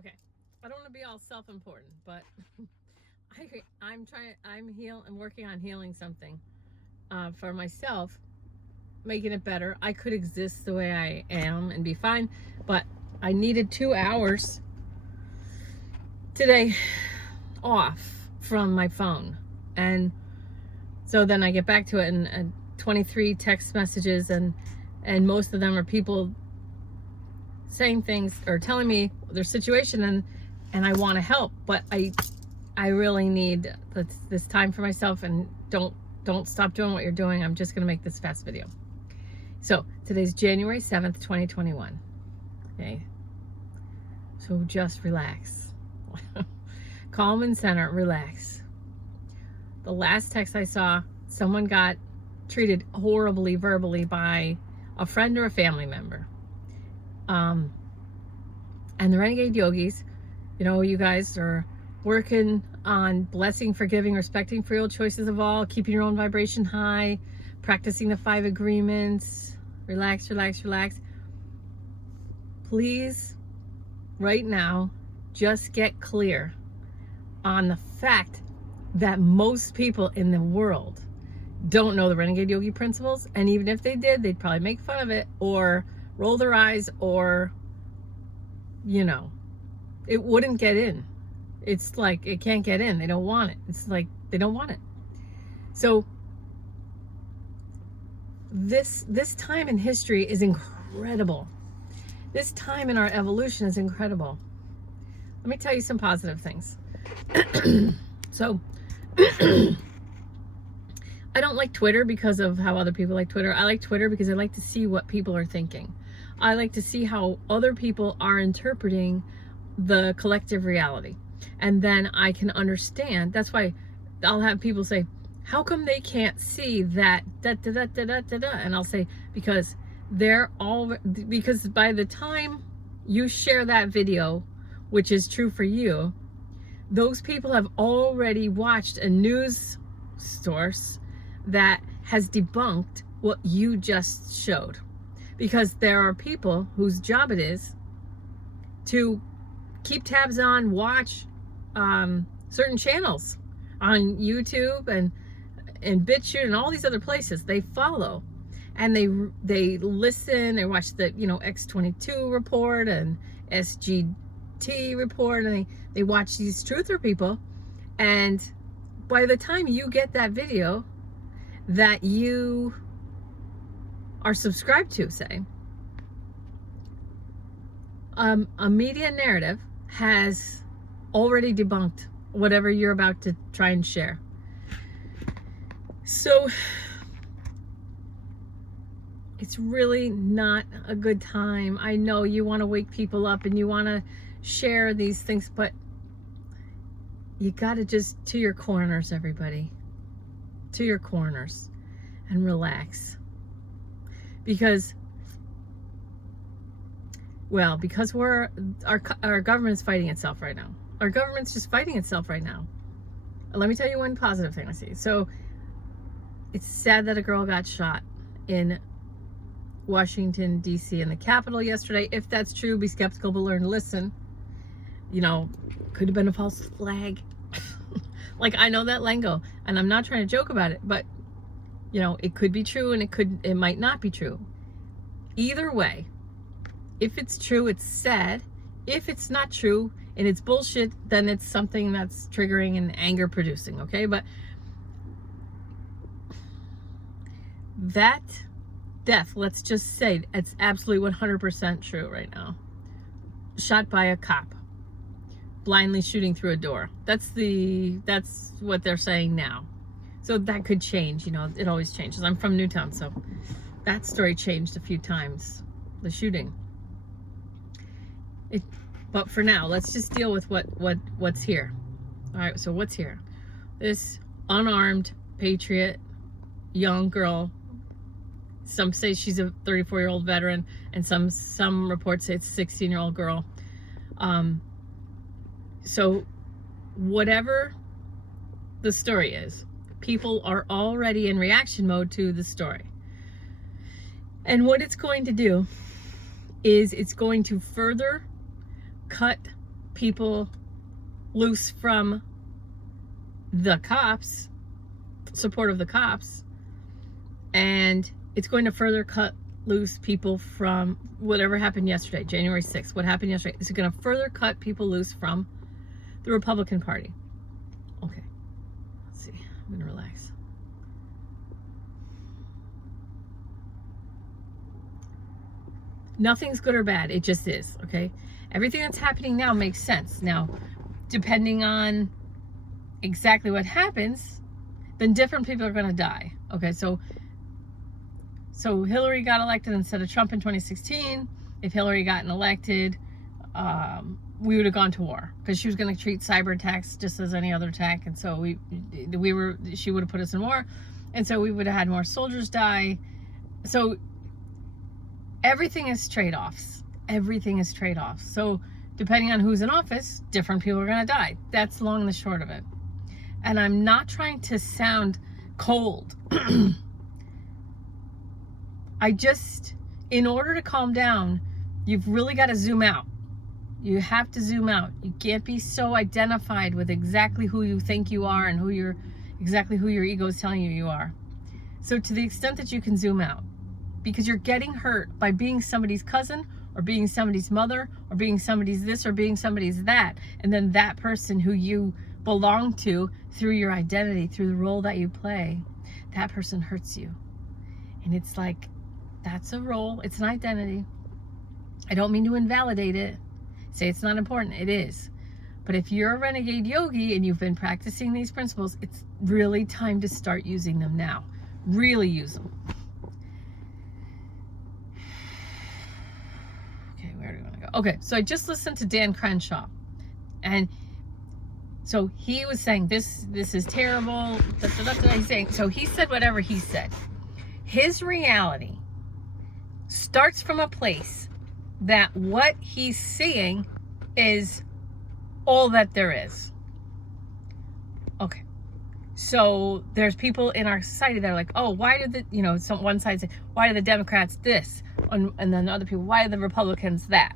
Okay, I don't want to be all self-important, but I'm working on healing something for myself, making it better. I could exist the way I am and be fine, but I needed 2 hours today off from my phone. And so then I get back to it, and 23 text messages, and most of them are people saying things or telling me their situation, and I want to help, but I really need this time for myself. And don't stop doing what you're doing. I'm just going to make this fast video. So today's January 7th, 2021. Okay. So just relax. Calm and center, relax. The last text I saw, someone got treated horribly verbally by a friend or a family member. And the Renegade Yogis, you guys are working on blessing, forgiving, respecting free will choices of all, keeping your own vibration high, practicing the 5 agreements. Relax, relax, relax. Please, right now, just get clear on the fact that most people in the world don't know the Renegade Yogi principles. And even if they did, they'd probably make fun of it or roll their eyes, or, it wouldn't get in. It's like it can't get in. They don't want it. It's like they don't want it. So this time in history is incredible. This time in our evolution is incredible. Let me tell you some positive things. So I don't like Twitter because of how other people like Twitter. I like Twitter because I like to see what people are thinking. I like to see how other people are interpreting the collective reality. And then I can understand. That's why I'll have people say, how come they can't see that da da da da da da da? And I'll say, because because by the time you share that video, which is true for you, those people have already watched a news source that has debunked what you just showed. Because there are people whose job it is to keep tabs on, watch certain channels on YouTube and BitChute and all these other places. They follow and they listen. They watch the X22 report and SGT report, and they watch these truther people. And by the time you get that video that you are subscribed to, say, a media narrative has already debunked whatever you're about to try and share. So it's really not a good time. I know you want to wake people up and you want to share these things, but you got to just to your corners, everybody. To your corners and relax. Because our government's fighting itself right now. Our government's just fighting itself right now. Let me tell you one positive thing I see. So it's sad that a girl got shot in Washington, D.C. in the Capitol yesterday. If that's true, be skeptical, but learn to listen. Could have been a false flag. Like, I know that lingo, and I'm not trying to joke about it, but it could be true and it might not be true. Either way, if it's true, it's sad. If it's not true and it's bullshit, then it's something that's triggering and anger producing, okay? But that death, let's just say it's absolutely 100% true right now. Shot by a cop, blindly shooting through a door. That's what they're saying now. So that could change, it always changes. I'm from Newtown, so that story changed a few times, the shooting. But for now, let's just deal with what's here. All right, so what's here? This unarmed patriot, young girl. Some say she's a 34-year-old veteran, and some reports say it's a 16-year-old girl. So whatever the story is, people are already in reaction mode to the story. And what it's going to do is it's going to further cut people loose from the cops, support of the cops, and it's going to further cut loose people from whatever happened yesterday, January 6th. What happened yesterday is going to further cut people loose from the Republican Party. Okay, let's see. I'm going to relax. Nothing's good or bad. It just is, okay? Everything that's happening now makes sense. Now, depending on exactly what happens, then different people are going to die. Okay, so Hillary got elected instead of Trump in 2016. If Hillary gotten elected, we would have gone to war because she was going to treat cyber attacks just as any other attack, and so she would have put us in war, and so we would have had more soldiers die. So everything is trade-offs. Everything is trade-offs. So depending on who's in office, different people are going to die. That's long and the short of it. And I'm not trying to sound cold. In order to calm down, you've really got to zoom out. You have to zoom out. You can't be so identified with exactly who you think you are and exactly who your ego is telling you are. So to the extent that you can zoom out, because you're getting hurt by being somebody's cousin or being somebody's mother or being somebody's this or being somebody's that, and then that person who you belong to through your identity, through the role that you play, that person hurts you. And it's like, that's a role, it's an identity. I don't mean to invalidate it, say it's not important, it is. But if you're a renegade yogi and you've been practicing these principles, it's really time to start using them now. Really use them. Okay, where do we want to go? Okay, so I just listened to Dan Crenshaw, and so he was saying this is terrible. He's saying, so he said whatever he said. His reality starts from a place that what he's seeing is all that there is. Okay. So there's people in our society that are like, oh, why did one side say, why do the Democrats this? And then other people, why are the Republicans that?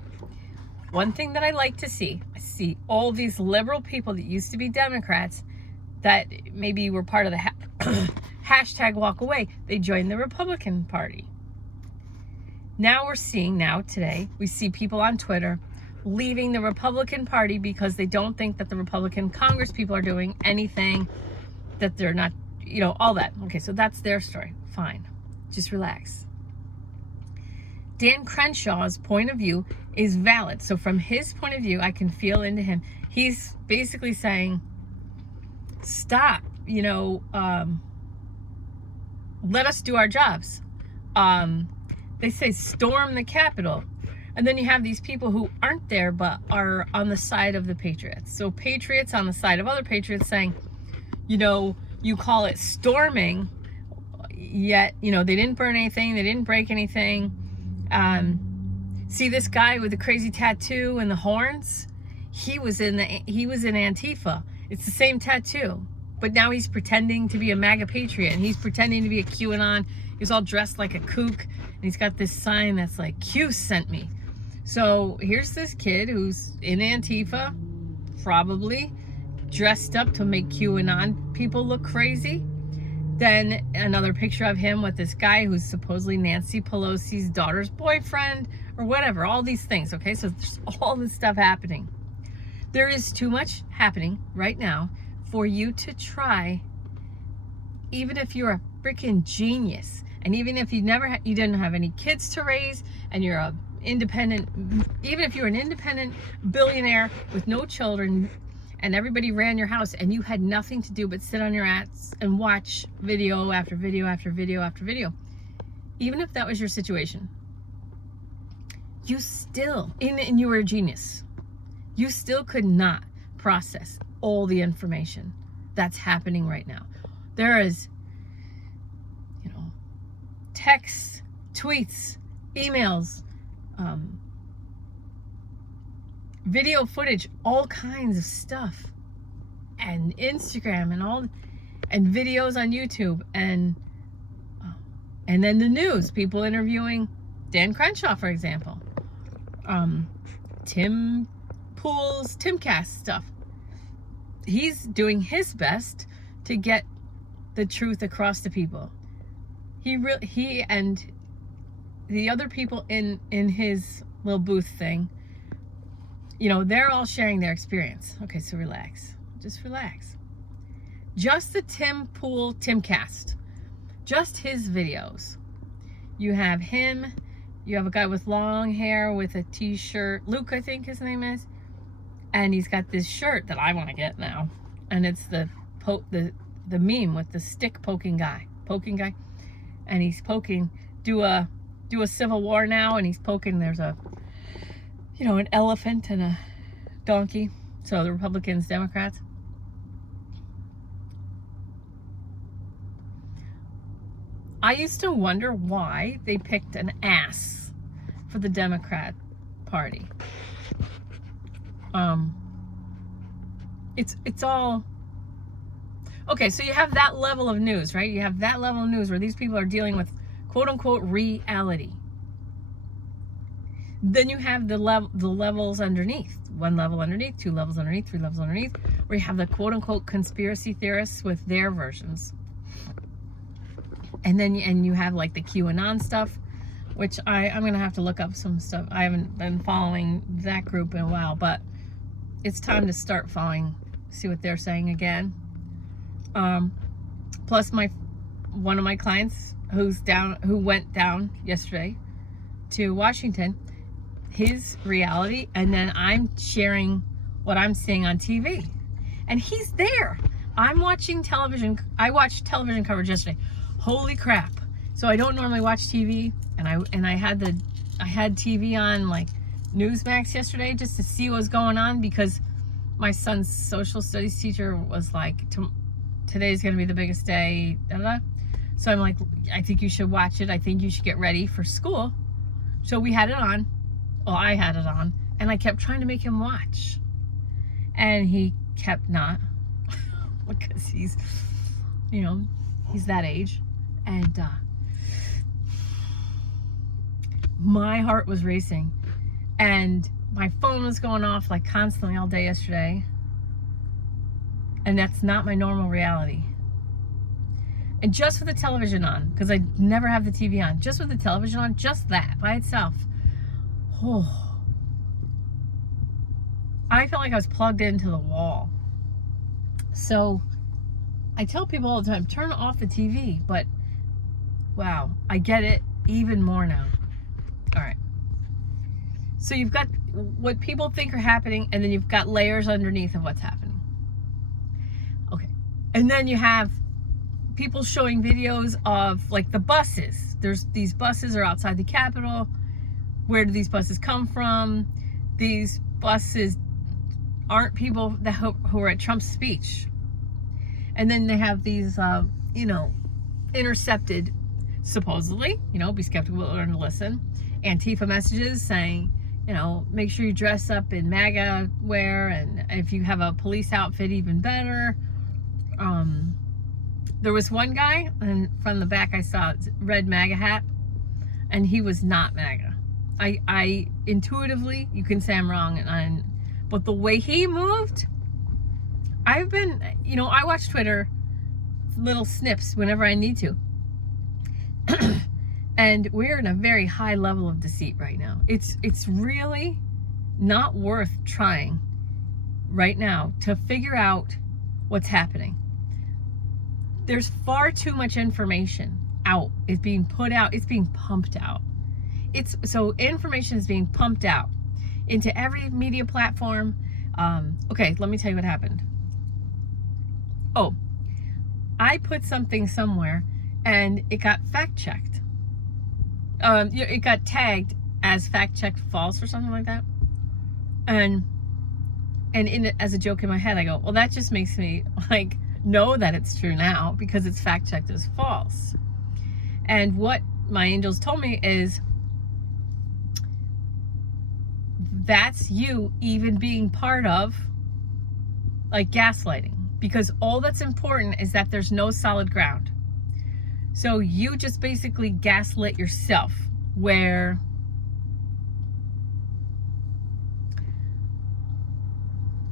One thing that I like to see, I see all these liberal people that used to be Democrats that maybe were part of the hashtag walk away. They joined the Republican Party. Now today, we see people on Twitter leaving the Republican Party because they don't think that the Republican Congress people are doing anything, that they're not, all that. Okay, so that's their story. Fine. Just relax. Dan Crenshaw's point of view is valid. So from his point of view, I can feel into him. He's basically saying, stop, let us do our jobs. They say storm the Capitol. And then you have these people who aren't there but are on the side of the patriots. So patriots on the side of other patriots saying, you call it storming, yet, they didn't burn anything, they didn't break anything. See this guy with the crazy tattoo and the horns? He was in Antifa. It's the same tattoo, but now he's pretending to be a MAGA patriot, and he's pretending to be a QAnon. He's all dressed like a kook, and he's got this sign that's like, Q sent me. So here's this kid who's in Antifa, probably dressed up to make QAnon people look crazy. Then another picture of him with this guy who's supposedly Nancy Pelosi's daughter's boyfriend or whatever, all these things, okay? So there's all this stuff happening. There is too much happening right now for you to try, even if you're a freaking genius, and even if you didn't have any kids to raise, and you're a independent, even if you're an independent billionaire with no children, and everybody ran your house, and you had nothing to do but sit on your ass and watch video after video after video after video. Even if that was your situation, you still, and you were a genius, you still could not process all the information that's happening right now. There is, texts, tweets, emails, video footage, all kinds of stuff, and Instagram and videos on YouTube, and then the news, people interviewing Dan Crenshaw, for example, Tim Pool's Timcast stuff. He's doing his best to get the truth across to people. He and the other people in his little booth thing, you know, they're all sharing their experience. Okay, so relax. Just relax. Just the Tim Pool Timcast. Just his videos. You have him. You have a guy with long hair with a t-shirt. Luke, I think his name is. And he's got this shirt that I want to get now. And it's the meme with the stick poking guy. And he's poking. Do a Civil War now, and he's poking. There's a, you know, an elephant and a donkey. So the Republicans, Democrats. I used to wonder why they picked an ass for the Democrat Party. It's all okay. So you have that level of news, right? You have that level of news where these people are dealing with quote unquote reality. Then you have the levels underneath. 1 level underneath, 2 levels underneath, 3 levels underneath, where you have the quote unquote conspiracy theorists with their versions. And then you have like the QAnon stuff, which I'm going to have to look up some stuff. I haven't been following that group in a while, but it's time to start following, see what they're saying again. Plus one of my clients who went down yesterday to Washington, his reality, and then I'm sharing what I'm seeing on TV. And he's there. I'm watching television. I watched television coverage yesterday. Holy crap. So I don't normally watch TV, and I had TV on like Newsmax yesterday just to see what was going on, because my son's social studies teacher was like, today's going to be the biggest day. Da, da, da. So I'm like, I think you should watch it. I think you should get ready for school. So we had it on. Well, I had it on, and I kept trying to make him watch, and he kept not, because he's, you know, he's that age. And my heart was racing, and my phone was going off like constantly all day yesterday, and that's not my normal reality. And just with the television on, because I never have the TV on, just with the television on, just that by itself, oh, I felt like I was plugged into the wall. So I tell people all the time, turn off the TV, but wow, I get it even more now. All right. So you've got what people think are happening, and then you've got layers underneath of what's happening. Okay. And then you have people showing videos of like the buses. These buses are outside the Capitol. Where do these buses come from? These buses aren't people who are at Trump's speech. And then they have these, you know, intercepted, supposedly, you know, be skeptical, learn to listen, Antifa messages saying, you know, make sure you dress up in MAGA wear, and if you have a police outfit, even better. There was one guy, and from the back I saw a red MAGA hat, and he was not MAGA. I intuitively, you can say I'm wrong, but the way he moved, I've been, you know, I watch Twitter, little snips whenever I need to. And we're in a very high level of deceit right now. It's really not worth trying right now to figure out what's happening. There's far too much information out. It's being put out. It's being pumped out. So information is being pumped out into every media platform. Okay, let me tell you what happened. Oh, I put something somewhere and it got fact-checked. It got tagged as fact-checked false or something like that. And as a joke in my head, I go, well, that just makes me like know that it's true now, because it's fact-checked as false. And what my angels told me is, that's you even being part of like gaslighting, because all that's important is that there's no solid ground. So you just basically gaslit yourself, where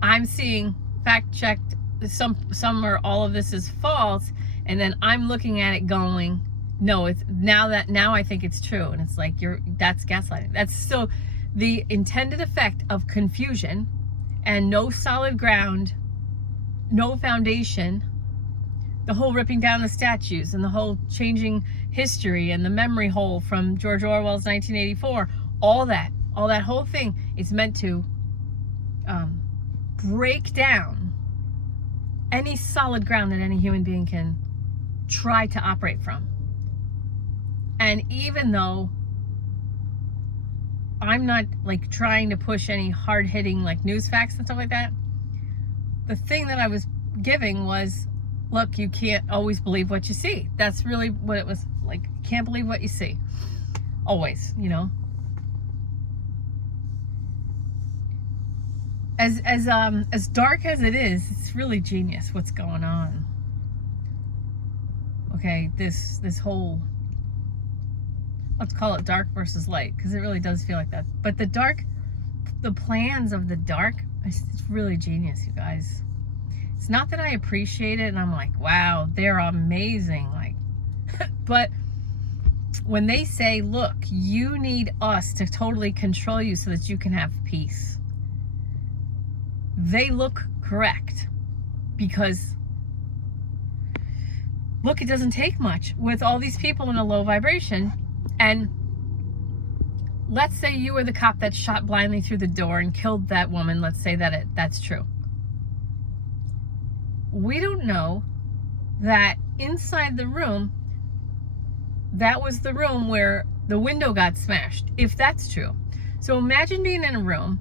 I'm seeing fact checked, some or all of this is false, and then I'm looking at it going, no, it's now I think it's true. And it's like, that's gaslighting. That's still the intended effect of confusion and no solid ground, no foundation, the whole ripping down the statues and the whole changing history and the memory hole from George Orwell's 1984, all that whole thing is meant to break down any solid ground that any human being can try to operate from. And even though I'm not like trying to push any hard-hitting like news facts and stuff like that, the thing that I was giving was, look, you can't always believe what you see. That's really what it was like. You can't believe what you see. Always, you know. As dark as it is, it's really genius what's going on. Okay, this whole, let's call it dark versus light, because it really does feel like that. But the dark, the plans of the dark, it's really genius, you guys. It's not that I appreciate it and I'm like, wow, they're amazing, like, but when they say, look, you need us to totally control you so that you can have peace, they look correct. Because look, it doesn't take much with all these people in a low vibration. And let's say you were the cop that shot blindly through the door and killed that woman. Let's say that that's true. We don't know that inside the room, that was the room where the window got smashed, if that's true. So imagine being in a room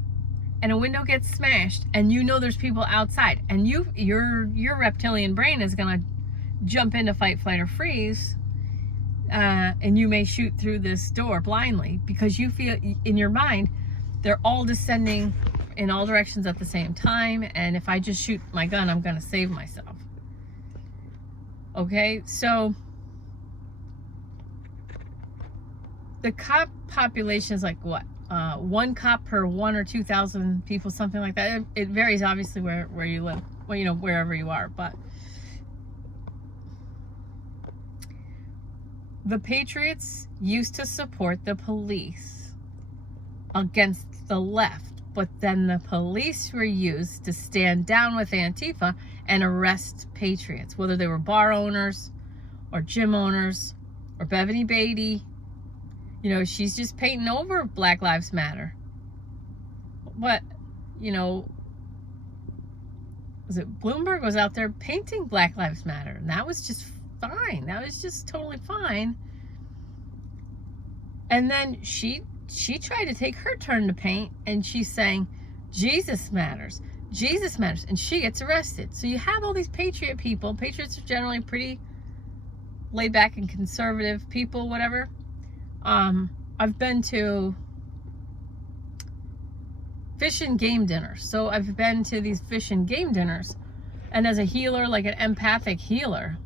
and a window gets smashed and you know there's people outside, and your reptilian brain is gonna jump into fight, flight, or freeze, and you may shoot through this door blindly because you feel in your mind they're all descending in all directions at the same time, and if I just shoot my gun, I'm gonna save myself. Okay, so the cop population is like what? One cop per 1,000 or 2,000 people, something like that. It varies obviously where you live, well, you know, wherever you are, but the Patriots used to support the police against the left, but then the police were used to stand down with Antifa and arrest patriots, whether they were bar owners or gym owners or Bethany Beatty. You know, she's just painting over Black Lives Matter. But, you know, was it Bloomberg was out there painting Black Lives Matter, and that was just fine. That was just totally fine. And then she tried to take her turn to paint, and she's saying, Jesus matters. Jesus matters. And she gets arrested. So you have all these patriot people. Patriots are generally pretty laid back and conservative people, whatever. I've been to fish and game dinners. So I've been to these fish and game dinners. And as a healer, like an empathic healer,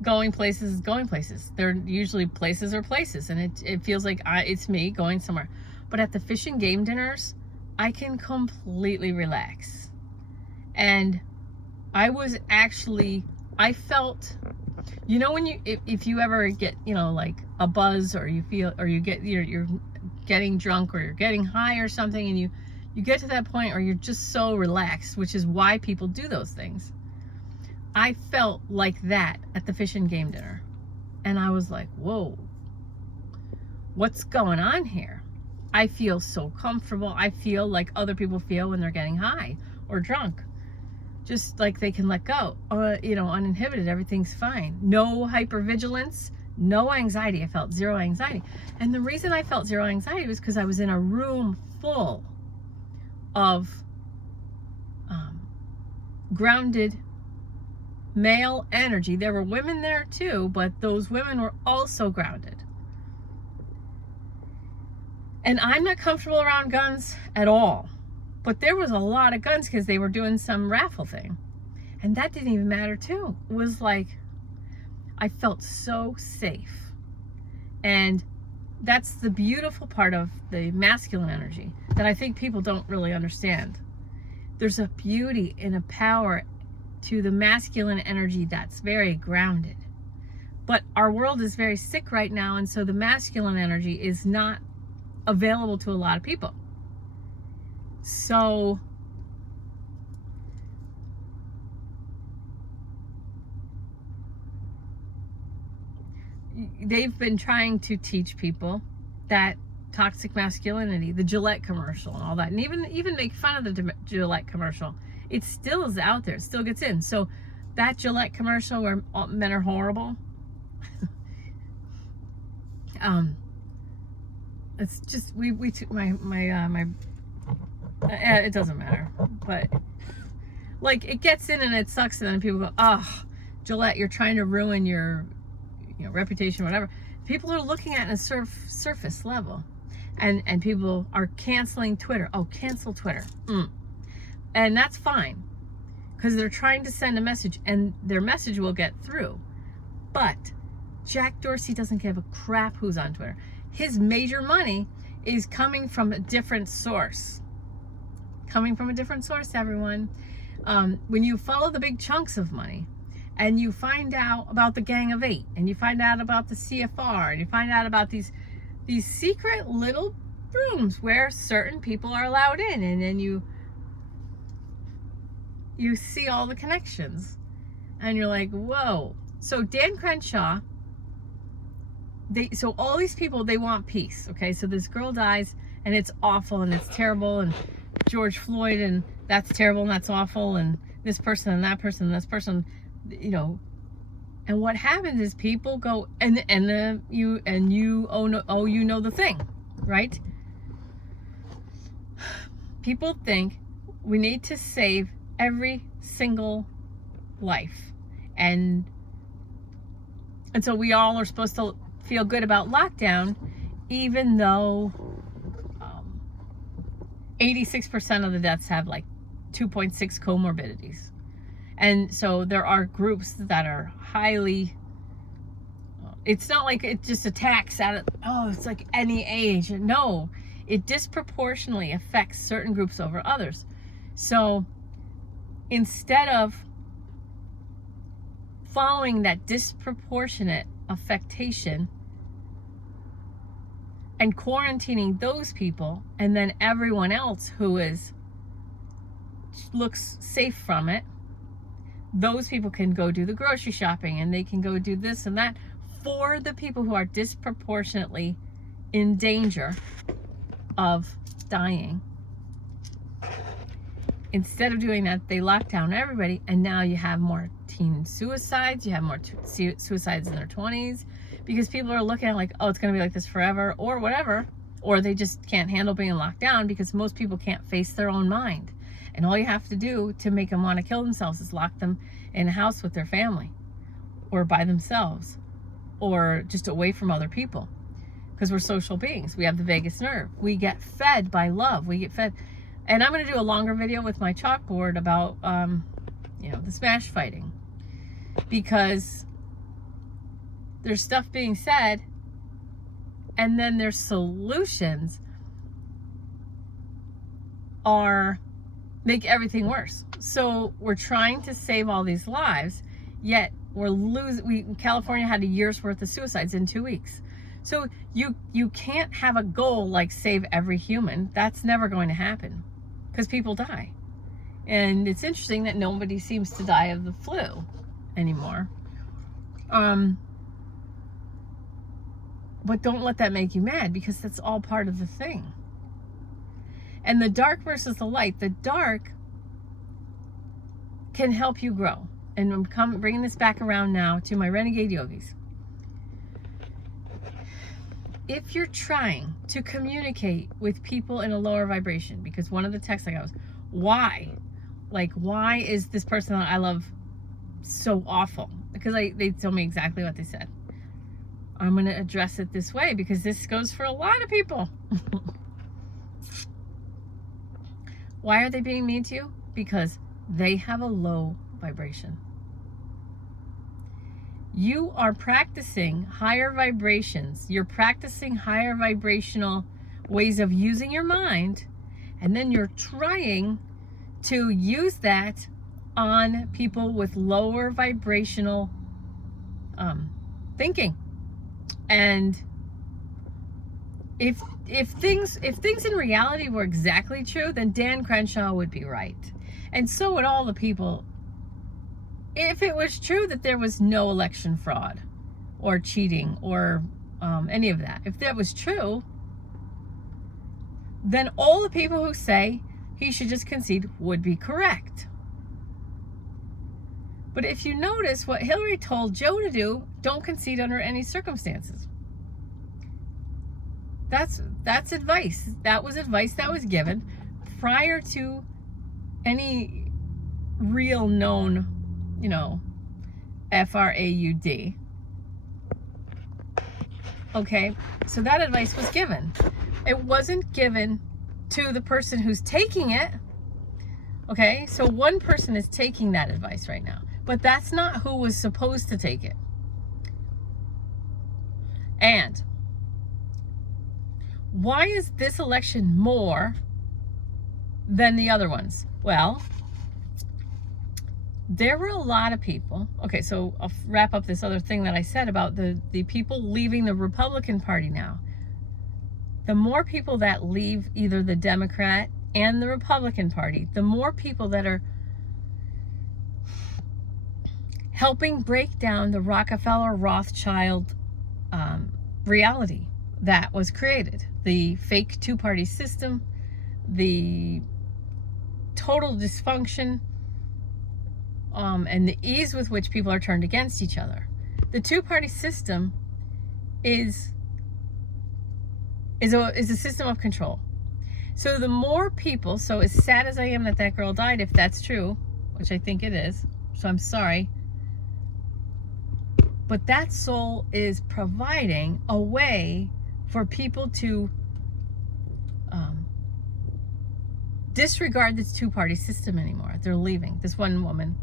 going places is going places. They're usually places are places, and it feels like it's me going somewhere. But at the fish and game dinners, I can completely relax. And I felt, you know, when if you ever get, you know, like a buzz, or you feel, or you get, you're getting drunk, or you're getting high or something, and you get to that point where you're just so relaxed, which is why people do those things. I felt like that at the fish and game dinner. And I was like, whoa, what's going on here? I feel so comfortable. I feel like other people feel when they're getting high or drunk. Just like they can let go, you know, uninhibited, everything's fine. No hypervigilance, no anxiety. I felt zero anxiety. And the reason I felt zero anxiety was because I was in a room full of grounded male energy. There were women there too, but those women were also grounded. And I'm not comfortable around guns at all. But there was a lot of guns because they were doing some raffle thing. And that didn't even matter too. It was like, I felt so safe. And that's the beautiful part of the masculine energy. that I think people don't really understand. There's a beauty and a power to the masculine energy that's very grounded. But our world is very sick right now, and so the masculine energy is not available to a lot of people. So they've been trying to teach people that toxic masculinity, the Gillette commercial and all that, and even make fun of the Gillette commercial. It still is out there. It still gets in. So that Gillette commercial where men are horrible, it's just we took my it doesn't matter, but like it gets in and it sucks, and then people go, oh, Gillette, you're trying to ruin your reputation, whatever. People are looking at it at a surface level, and people are canceling Twitter. Oh, cancel Twitter. And that's fine, because they're trying to send a message, and their message will get through. But Jack Dorsey doesn't give a crap who's on Twitter. His major money is coming from a different source. Coming from a different source, everyone. When you follow the big chunks of money, and you find out about the Gang of Eight, and you find out about the CFR, and you find out about these secret little rooms where certain people are allowed in, and then you see all the connections, and you're like, whoa. So Dan Crenshaw, so all these people, they want peace, okay? So this girl dies, and it's awful, and it's terrible, and George Floyd, and that's terrible, and that's awful, and this person, and that person, and this person, and what happens is people go, you know the thing, right? People think we need to save every single life, and so we all are supposed to feel good about lockdown, even though 86% of the deaths have like 2.6 comorbidities. And so there are groups that are highly, it's not like it just attacks it's like any age. No, it disproportionately affects certain groups over others. So instead of following that disproportionate affectation and quarantining those people, and then everyone else who looks safe from it, those people can go do the grocery shopping, and they can go do this and that for the people who are disproportionately in danger of dying. Instead of doing that, they lock down everybody, and now you have more teen suicides, you have more suicides in their 20s, because people are looking at like, oh, it's going to be like this forever, or whatever, or they just can't handle being locked down, because most people can't face their own mind. And all you have to do to make them want to kill themselves is lock them in a house with their family, or by themselves, or just away from other people, because we're social beings. We have the vagus nerve. We get fed by love. We get fed. And I'm going to do a longer video with my chalkboard about, the smash fighting, because there's stuff being said, and then their solutions make everything worse. So we're trying to save all these lives, yet California had a year's worth of suicides in 2 weeks. So you can't have a goal like save every human. That's never going to happen, because people die. And it's interesting that nobody seems to die of the flu anymore. But don't let that make you mad, because that's all part of the thing. And the dark versus the light. The dark can help you grow. And I'm bringing this back around now to my Renegade Yogis. If you're trying to communicate with people in a lower vibration, because one of the texts I got was, why? Like, why is this person that I love so awful? Because they told me exactly what they said. I'm going to address it this way, because this goes for a lot of people. Why are they being mean to you? Because they have a low vibration. You are practicing higher vibrations. You're practicing higher vibrational ways of using your mind And then you're trying to use that on people with lower vibrational thinking. And if things in reality were exactly true, then Dan Crenshaw would be right. And so would all the people. If it was true that there was no election fraud or cheating or any of that, if that was true, then all the people who say he should just concede would be correct. But if you notice what Hillary told Joe to do, don't concede under any circumstances. That's advice. That was advice that was given prior to any real known, FRAUD. Okay, so that advice was given. It wasn't given to the person who's taking it. Okay, so one person is taking that advice right now, but that's not who was supposed to take it. And why is this election more than the other ones? Well, there were a lot of people. Okay, so I'll wrap up this other thing that I said about the people leaving the Republican Party now. The more people that leave either the Democrat and the Republican Party, the more people that are helping break down the Rockefeller-Rothschild reality that was created. The fake two-party system, the total dysfunction, and the ease with which people are turned against each other. The two-party system is a system of control. So the more people, so as sad as I am that girl died, if that's true, which I think it is, so I'm sorry, but that soul is providing a way for people to disregard this two-party system anymore. They're leaving. This one woman,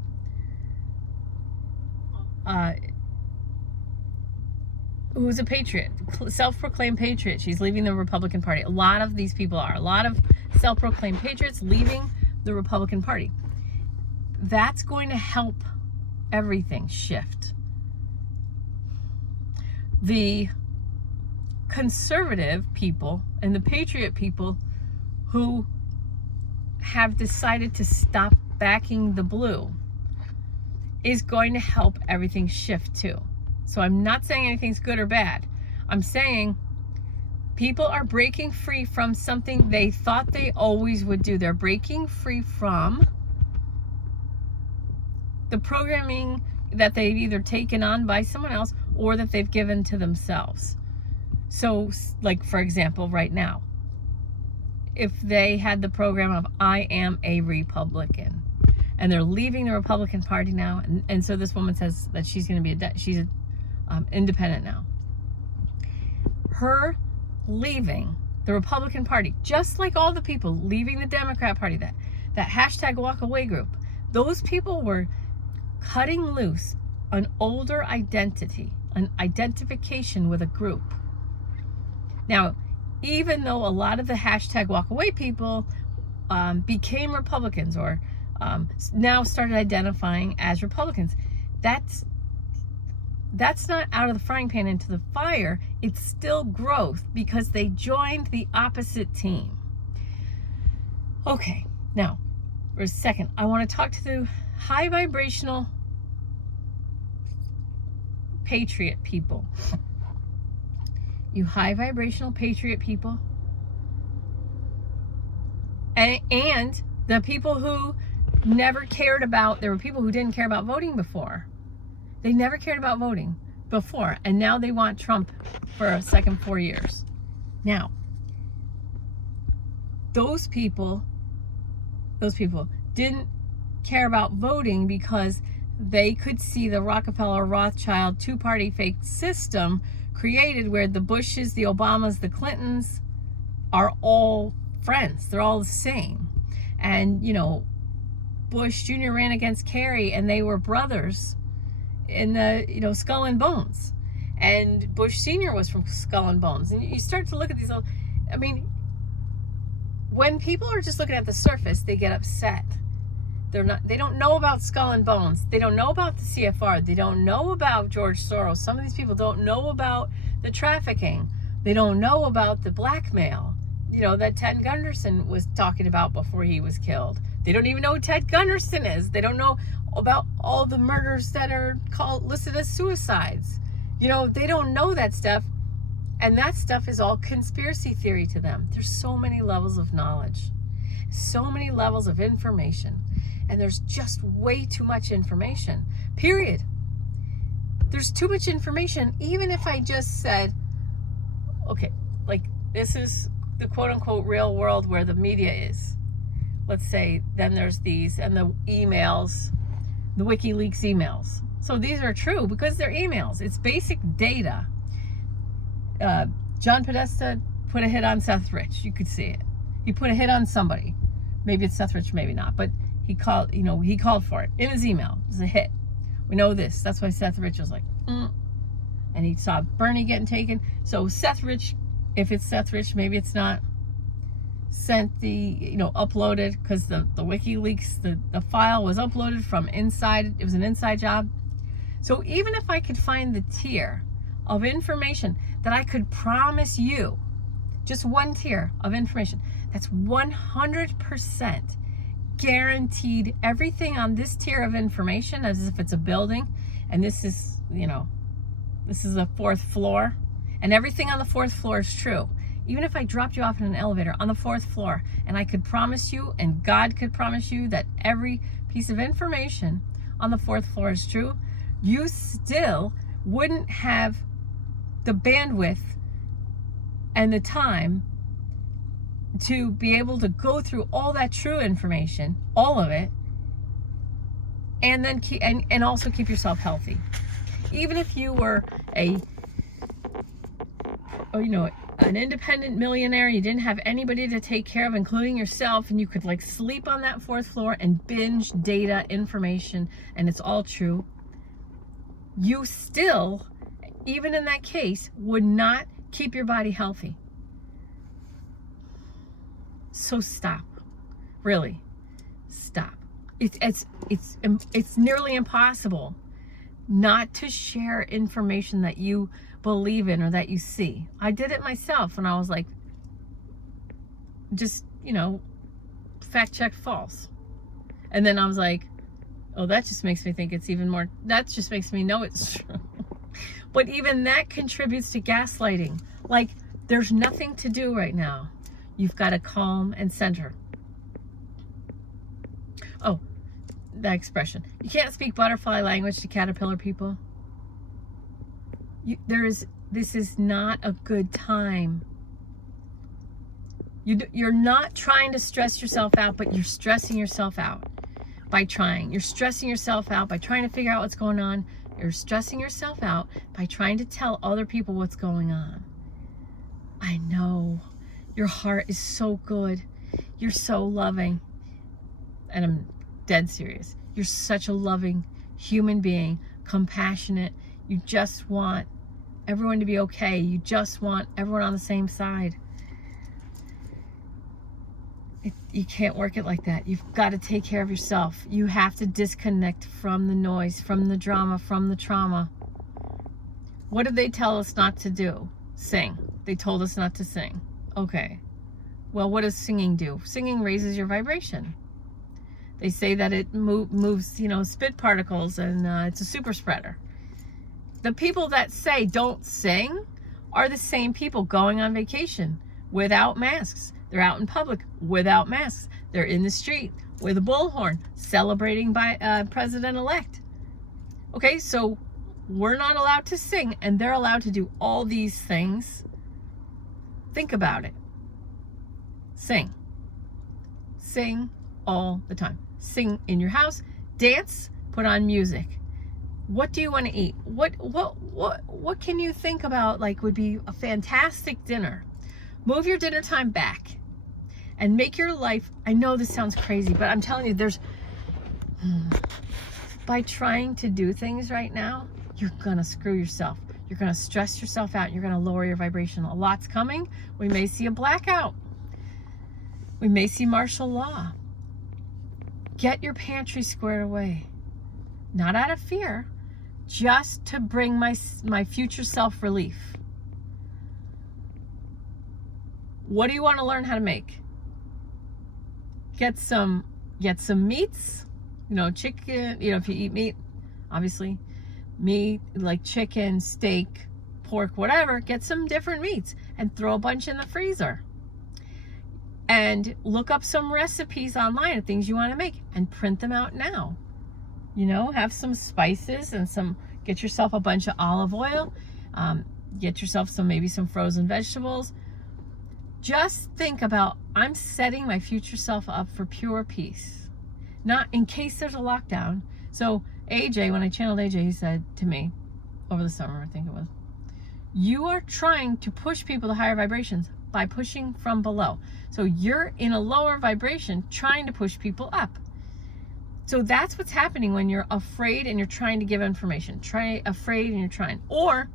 who's a patriot, self-proclaimed patriot, she's leaving the Republican Party. A lot of these people are. A lot of self-proclaimed patriots leaving the Republican Party. That's going to help everything shift. The conservative people and the patriot people who have decided to stop backing the blue is going to help everything shift too. So I'm not saying anything's good or bad. I'm saying people are breaking free from something they thought they always would do. They're breaking free from the programming that they've either taken on by someone else or that they've given to themselves. So, like, for example, right now, if they had the program of I am a Republican, and they're leaving the Republican Party now, and so this woman says that she's going to be she's independent now. Her leaving the Republican Party, just like all the people leaving the Democrat Party, that hashtag walk away group, those people were cutting loose an older identity, an identification with a group. Now, even though a lot of the hashtag walk away people became Republicans or now started identifying as Republicans, that's not out of the frying pan into the fire. It's still growth because they joined the opposite team. Okay, now for a second, I want to talk to the high vibrational patriot people. You high vibrational patriot people, and the people who never cared about, there were people who didn't care about voting before. They never cared about voting before, and now they want Trump for a second 4 years. Now, those people didn't care about voting because they could see the Rockefeller-Rothschild two-party fake system created where the Bushes, the Obamas, the Clintons are all friends. They're all the same. And, Bush Jr. ran against Kerry and they were brothers in the, Skull and Bones. And Bush Sr. was from Skull and Bones. And you start to look at these, When people are just looking at the surface, they get upset. They don't know about Skull and Bones. They don't know about the CFR. They don't know about George Soros. Some of these people don't know about the trafficking. They don't know about the blackmail, that Ted Gunderson was talking about before he was killed. They don't even know who Ted Gunderson is. They don't know about all the murders that are listed as suicides. They don't know that stuff. And that stuff is all conspiracy theory to them. There's so many levels of knowledge, so many levels of information. And there's just way too much information, period. There's too much information. Even if I just said, okay, like this is the quote unquote real world where the media is. Let's say, then there's these and the emails, the WikiLeaks emails. So these are true because they're emails. It's basic data. John Podesta put a hit on Seth Rich. You could see it. He put a hit on somebody. Maybe it's Seth Rich, maybe not. But he called for it in his email. It was a hit. We know this. That's why Seth Rich was like, And he saw Bernie getting taken. So Seth Rich, if it's Seth Rich, maybe it's not, sent the, uploaded, because the WikiLeaks, the file was uploaded from inside. It was an inside job. So even if I could find the tier of information that I could promise you, just one tier of information, that's 100% guaranteed. Everything on this tier of information, as if it's a building, and this is, this is a 4th floor, and everything on the 4th floor is true. Even if I dropped you off in an elevator on the 4th floor, and I could promise you, and God could promise you, that every piece of information on the 4th floor is true, you still wouldn't have the bandwidth and the time to be able to go through all that true information, all of it, and then and also keep yourself healthy. Even if you were an independent millionaire, you didn't have anybody to take care of, including yourself, and you could sleep on that 4th floor and binge data information, and it's all true, you still, even in that case, would not keep your body healthy. So stop. Really, stop. It's nearly impossible not to share information that you believe in or that you see. I did it myself when I was like, just, fact check false. And then I was like, oh, that just makes me think it's even more, that just makes me know it's true. But even that contributes to gaslighting. Like, there's nothing to do right now. You've got to calm and center. Oh, that expression. You can't speak butterfly language to caterpillar people. This is not a good time. You're not trying to stress yourself out, but you're stressing yourself out by trying. You're stressing yourself out by trying to figure out what's going on. You're stressing yourself out by trying to tell other people what's going on. I know. Your heart is so good. You're so loving. And I'm dead serious. You're such a loving human being, compassionate. You just want everyone to be okay. You just want everyone on the same side. You can't work it like that. You've got to take care of yourself. You have to disconnect from the noise, from the drama, from the trauma. What did they tell us not to do? Sing. They told us not to sing. Okay. Well, what does singing do? Singing raises your vibration. They say that it moves, spit particles, and it's a super spreader. The people that say don't sing are the same people going on vacation without masks. They're out in public without masks. They're in the street with a bullhorn celebrating by president-elect. Okay, so we're not allowed to sing, and they're allowed to do all these things. Think about it. Sing. Sing all the time. Sing in your house, dance, put on music. What do you want to eat? What can you think about would be a fantastic dinner? Move your dinner time back and make your life, I know this sounds crazy, but I'm telling you, by trying to do things right now, you're gonna screw yourself. You're gonna stress yourself out. You're gonna lower your vibration. A lot's coming. We may see a blackout. We may see martial law. Get your pantry squared away. Not out of fear, just to bring my future self relief. What do you want to learn how to make? Get some meats, chicken, if you eat meat, obviously, meat like chicken, steak, pork, whatever, get some different meats and throw a bunch in the freezer. And look up some recipes online of things you want to make and print them out now. Have some spices and get yourself a bunch of olive oil, get yourself maybe some frozen vegetables. Just think about, I'm setting my future self up for pure peace. Not in case there's a lockdown. So AJ, when I channeled AJ, he said to me over the summer, I think it was, you are trying to push people to higher vibrations by pushing from below. So you're in a lower vibration trying to push people up. So that's what's happening when you're afraid and you're trying to give information. Afraid and you're trying. Or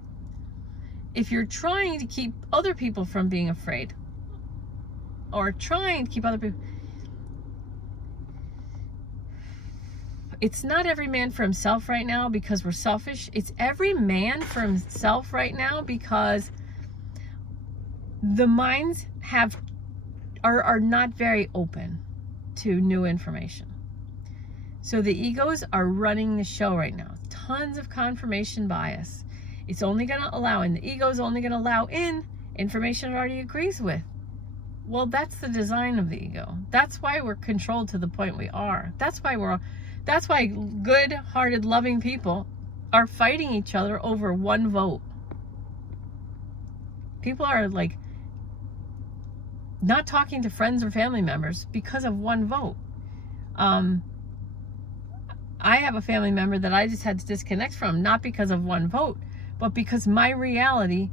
if you're trying to keep other people from being afraid, or trying to keep other people, it's not every man for himself right now because we're selfish. It's every man for himself right now because the minds are not very open to new information. So the egos are running the show right now. Tons of confirmation bias. It's only going to allow, and the ego is only going to allow in information it already agrees with. Well, that's the design of the ego. That's why we're controlled to the point we are. That's why good-hearted, loving people are fighting each other over one vote. People are like not talking to friends or family members because of one vote. I have a family member that I just had to disconnect from, not because of one vote, but because my reality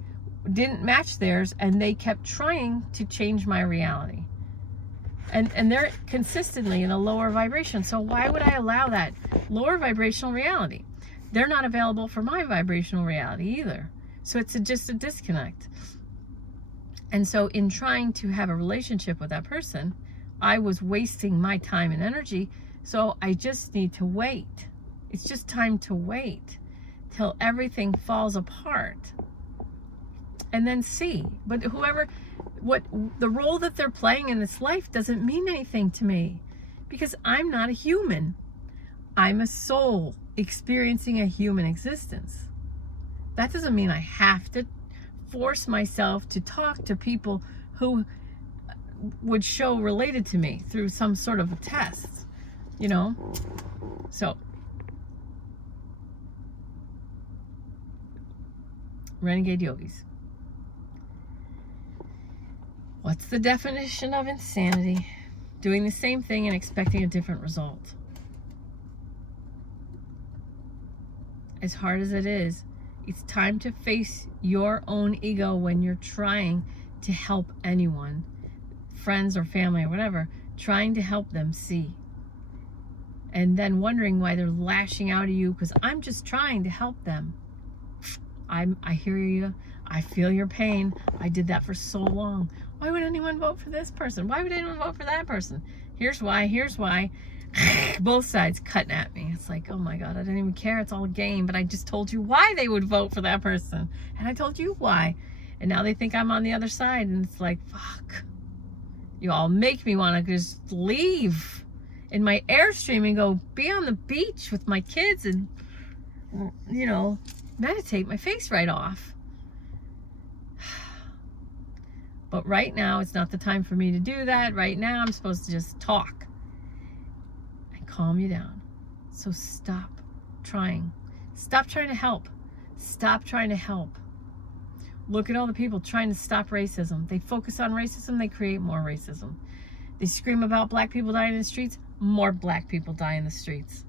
didn't match theirs and they kept trying to change my reality. And they're consistently in a lower vibration. So why would I allow that lower vibrational reality? They're not available for my vibrational reality either. So it's just a disconnect. And so in trying to have a relationship with that person, I was wasting my time and energy. So I just need to wait. It's just time to wait till everything falls apart. And then see. But what the role that they're playing in this life doesn't mean anything to me because I'm not a human. I'm a soul experiencing a human existence. That doesn't mean I have to force myself to talk to people who would show related to me through some sort of a test, So, Renegade Yogis. What's the definition of insanity? Doing the same thing and expecting a different result. As hard as it is, it's time to face your own ego when you're trying to help anyone, friends or family or whatever, trying to help them see. And then wondering why they're lashing out at you because I'm just trying to help them. I hear you. I feel your pain. I did that for so long. Why would anyone vote for this person? Why would anyone vote for that person? Here's why. Both sides cutting at me. It's like, oh my God, I didn't even care. It's all a game. But I just told you why they would vote for that person. And I told you why. And now they think I'm on the other side. And it's like, fuck. You all make me want to just leave in my Airstream and go be on the beach with my kids and, meditate my face right off. But right now, it's not the time for me to do that. Right now, I'm supposed to just talk and calm you down. So stop trying. Stop trying to help. Stop trying to help. Look at all the people trying to stop racism. They focus on racism, they create more racism. They scream about black people dying in the streets, more black people die in the streets.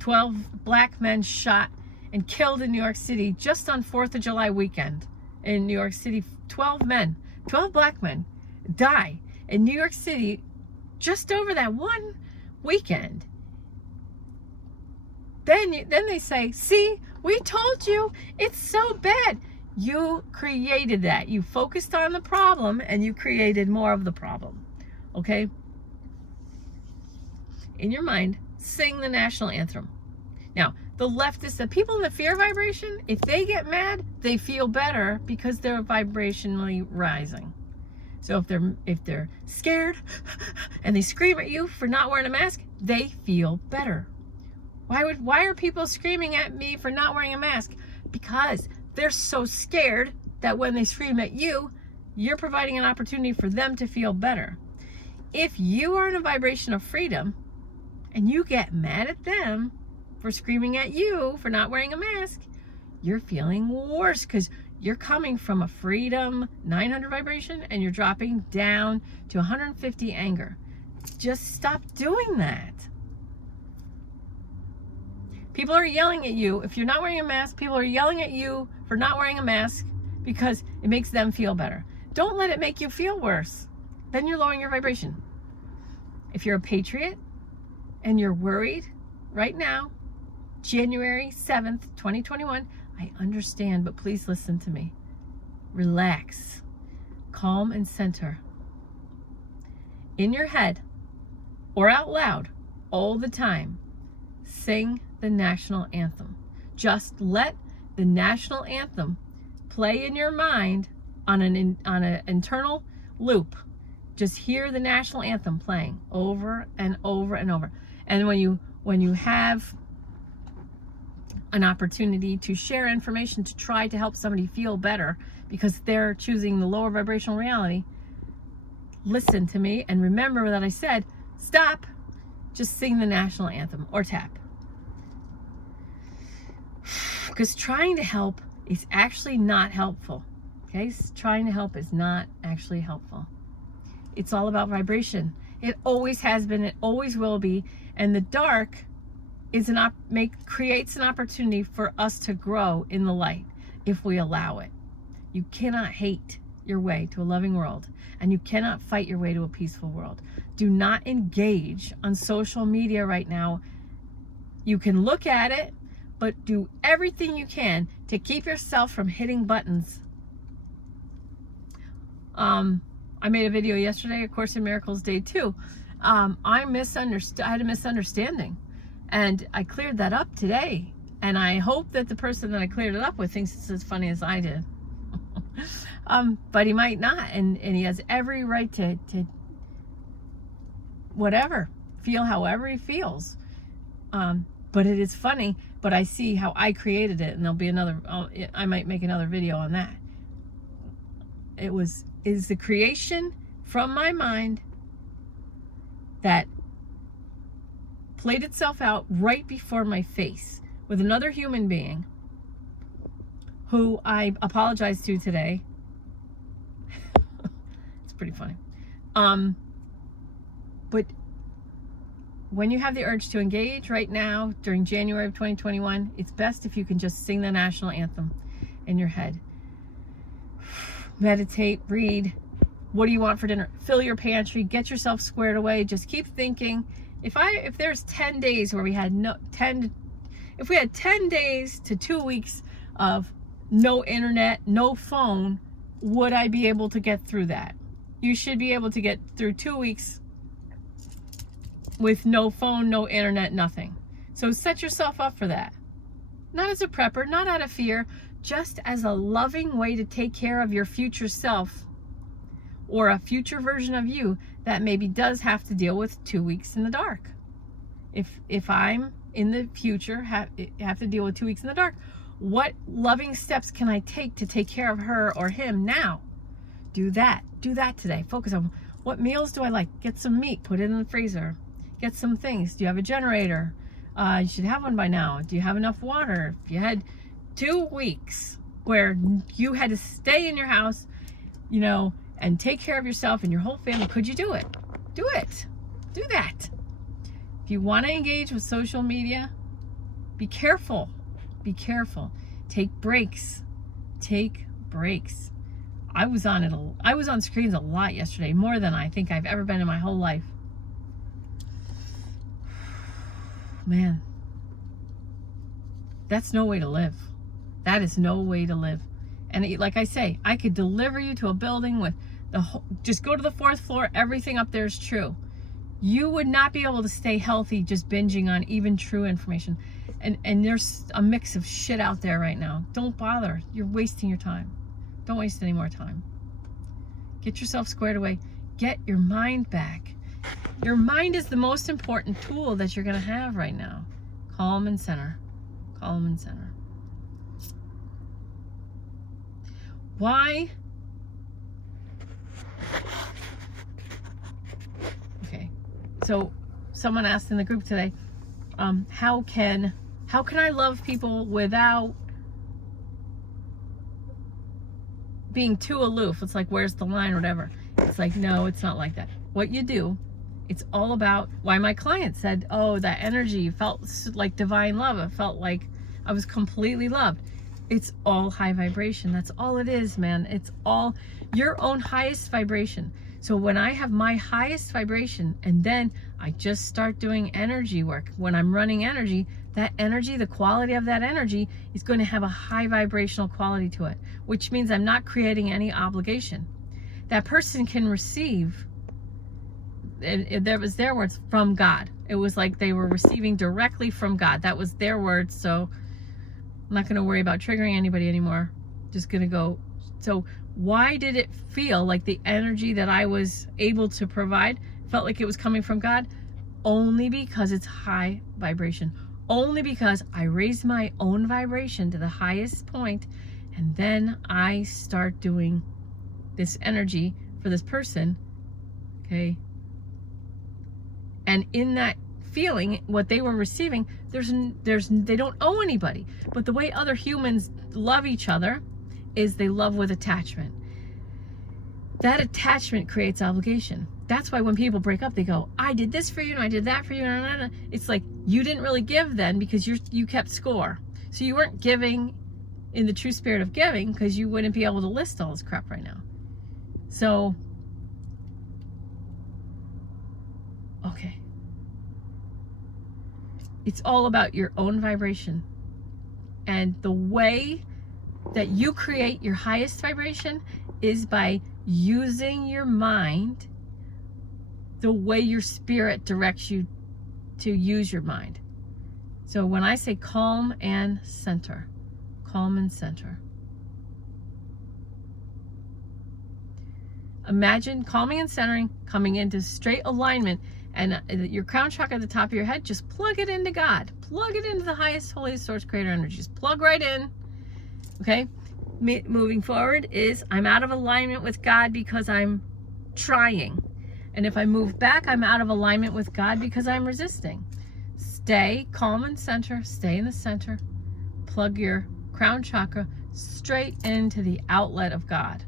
12 black men shot and killed in New York City just on 4th of July weekend. In New York City, 12 black men die in New York City just over that one weekend. Then they say, see, we told you, it's so bad. You created that. You focused on the problem and you created more of the problem. Okay? In your mind, sing the national anthem. Now, the leftists, the people in the fear vibration, if they get mad, they feel better because they're vibrationally rising. So if they're scared and they scream at you for not wearing a mask, they feel better. Why are people screaming at me for not wearing a mask? Because they're so scared that when they scream at you, you're providing an opportunity for them to feel better. If you are in a vibration of freedom and you get mad at them for screaming at you for not wearing a mask, you're feeling worse because you're coming from a freedom 900 vibration and you're dropping down to 150 anger. Just stop doing that. People are yelling at you. If you're not wearing a mask, people are yelling at you for not wearing a mask because it makes them feel better. Don't let it make you feel worse. Then you're lowering your vibration. If you're a patriot and you're worried right now, January 7th, 2021, I understand, but please listen to me. Relax, calm, and center. In your head or out loud all the time, sing the national anthem. Just let the national anthem play in your mind on an internal loop. Just hear the national anthem playing over and over and over. And when you have an opportunity to share information to try to help somebody feel better because they're choosing the lower vibrational reality, listen to me and remember that I said, stop, just sing the national anthem or tap. Because trying to help is actually not helpful. Okay? Trying to help is not actually helpful. It's all about vibration. It always has been, it always will be, and the dark is creates an opportunity for us to grow in the light if we allow it. You cannot hate your way to a loving world, and you cannot fight your way to a peaceful world. Do not engage on social media right now. You can look at it, but do everything you can to keep yourself from hitting buttons. I made a video yesterday, A Course in Miracles Day 2. I had a misunderstanding, and I cleared that up today. And I hope that the person that I cleared it up with thinks it's as funny as I did. But he might not, and he has every right to whatever, feel however he feels. But it is funny, but I see how I created it, and there'll be another, I might make another video on that. It is the creation from my mind that played itself out right before my face with another human being who I apologized to today. It's pretty funny. But when you have the urge to engage right now during January of 2021, it's best if you can just sing the national anthem in your head. Meditate, read. What do you want for dinner? Fill your pantry, get yourself squared away. Just keep thinking. If there's 10 days where we had if we had 10 days to 2 weeks of no internet, no phone, would I be able to get through that? You should be able to get through 2 weeks with no phone, no internet, nothing. So set yourself up for that. Not as a prepper, not out of fear, just as a loving way to take care of your future self or a future version of you that maybe does have to deal with 2 weeks in the dark. If I'm in the future, have to deal with 2 weeks in the dark, what loving steps can I take to take care of her or him now? Do that today. Focus on what meals do I like. Get some meat, put it in the freezer. Get some things. Do you have a generator? You should have one by now. Do you have enough water? If you had 2 weeks where you had to stay in your house, and take care of yourself and your whole family, could you do it? Do it. Do that. If you want to engage with social media, be careful. Be careful. Take breaks. Take breaks. I was on screens a lot yesterday, more than I think I've ever been in my whole life. Man, that's no way to live. That is no way to live. And like I say, I could deliver you to a building with Just go to the 4th floor. Everything up there is true. You would not be able to stay healthy just binging on even true information. And there's a mix of shit out there right now. Don't bother. You're wasting your time. Don't waste any more time. Get yourself squared away. Get your mind back. Your mind is the most important tool that you're going to have right now. Calm and center. Calm and center. Why? Okay. So someone asked in the group today, how can I love people without being too aloof? It's like, where's the line or whatever. It's like, no, it's not like that. What you do, it's all about why my client said, oh, that energy felt like divine love. It felt like I was completely loved. It's all high vibration. That's all it is, man. It's all your own highest vibration. So when I have my highest vibration and then I just start doing energy work, when I'm running energy, that energy, the quality of that energy is going to have a high vibrational quality to it, which means I'm not creating any obligation. That person can receive, there was their words, from God. It was like they were receiving directly from God. That was their words. So I'm not going to worry about triggering anybody anymore. Just going to go. So why did it feel like the energy that I was able to provide felt like it was coming from God? Only because it's high vibration. Only because I raise my own vibration to the highest point, and then I start doing this energy for this person, okay? And in that feeling, what they were receiving, they don't owe anybody. But the way other humans love each other is they love with attachment. That attachment creates obligation. That's why when people break up, they go, I did this for you and I did that for you. And it's like, you didn't really give then because you kept score. So you weren't giving in the true spirit of giving because you wouldn't be able to list all this crap right now. So, okay. It's all about your own vibration. And the way that you create your highest vibration is by using your mind the way your spirit directs you to use your mind. So when I say calm and center, calm and center. Imagine calming and centering, coming into straight alignment, and your crown chakra at the top of your head, just plug it into God. Plug it into the highest, holiest source creator energy. Just plug right in. Okay? Moving forward is I'm out of alignment with God because I'm trying. And if I move back, I'm out of alignment with God because I'm resisting. Stay calm and center. Stay in the center. Plug your crown chakra straight into the outlet of God.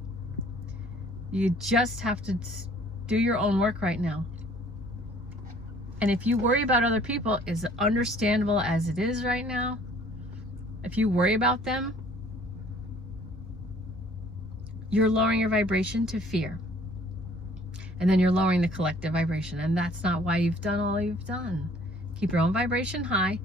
You just have to do your own work right now. And if you worry about other people, as understandable as it is right now, if you worry about them, you're lowering your vibration to fear. And then you're lowering the collective vibration. And that's not why you've done all you've done. Keep your own vibration high.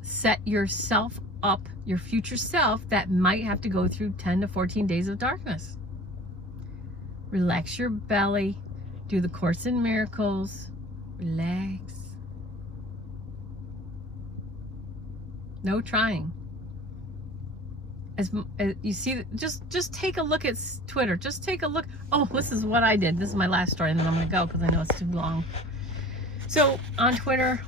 Set yourself up, your future self, that might have to go through 10 to 14 days of darkness. Relax your belly. Do the Course in Miracles. Relax. No trying. As you see, just take a look at Twitter. Just take a look. Oh, this is what I did. This is my last story, and then I'm going to go because I know it's too long. So on Twitter,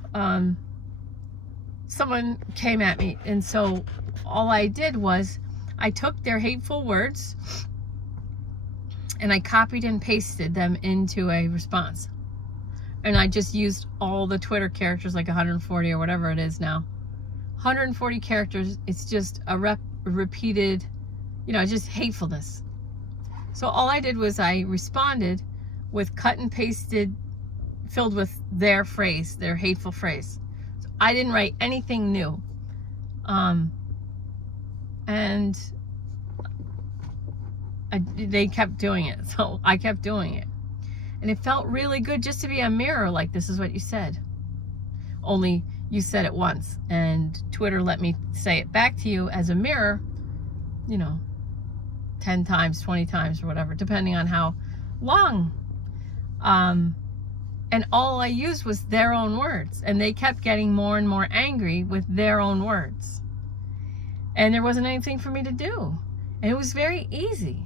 someone came at me, and so all I did was I took their hateful words and I copied and pasted them into a response. And I just used all the Twitter characters, like 140 or whatever it is now. 140 characters. It's just a repeated, just hatefulness. So all I did was I responded with cut and pasted, filled with their phrase, their hateful phrase. So I didn't write anything new. And they kept doing it. So I kept doing it. And it felt really good just to be a mirror, like, this is what you said. Only you said it once, and Twitter let me say it back to you as a mirror, 10 times, 20 times, or whatever, depending on how long. And all I used was their own words. And they kept getting more and more angry with their own words. And there wasn't anything for me to do. And it was very easy.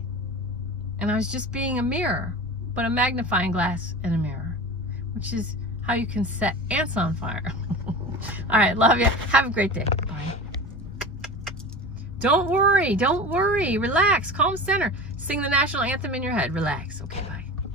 And I was just being a mirror, but a magnifying glass and a mirror, which is how you can set ants on fire. All right, love you. Have a great day. Bye. Don't worry. Relax. Calm center. Sing the national anthem in your head. Relax. Okay, bye.